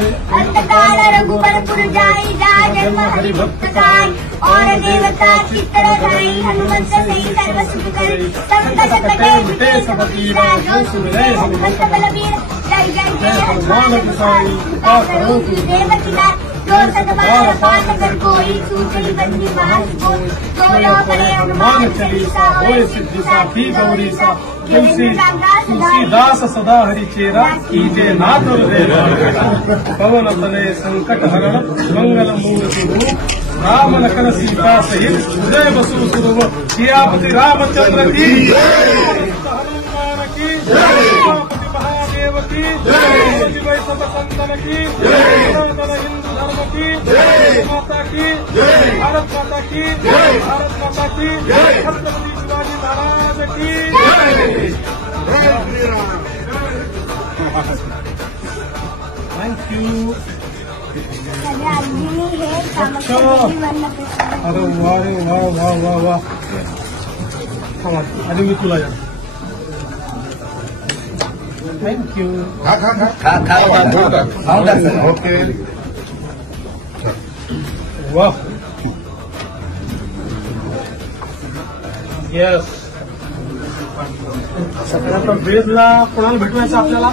अंतकाल रघुबरपुर जाई जा जन्म हरि भक्त गाय और देवता चित्र धाई हनुमंत सही सर्व सुख करे संकट कटे मिटे सब पीरा जो सुमिरे हनुमंत बलबीर जय जय जय हनुमान गोसाई कृपा करो गुरुदेव की नाथ जो सतबार पाठ कर कोई सूचनी बंदी मास को जो यो करे हनुमान चालीसा होए सिद्धि साखी गौरी सा तुलसीदास सदा हरि चेरा कीजे नाथ पवन तनय संकट हरण मंगल मूर्ति रूप राम लखन सीता सहित उदय बसु सुरव सियापति रामचंद्र की हनुमान की महादेव की जय सब संतन की सनातन हिंदू धर्म की माता की भारत माता की भारत माता की छत्रपति शिवाजी महाराज की थैंक यू। अच्छा अरे वाह वाह वाह वाह वाह आधी मी तुला थैंक यू। ओके वाह येस सगळ्यात बेजला कोणाला भेटवायचं आपल्याला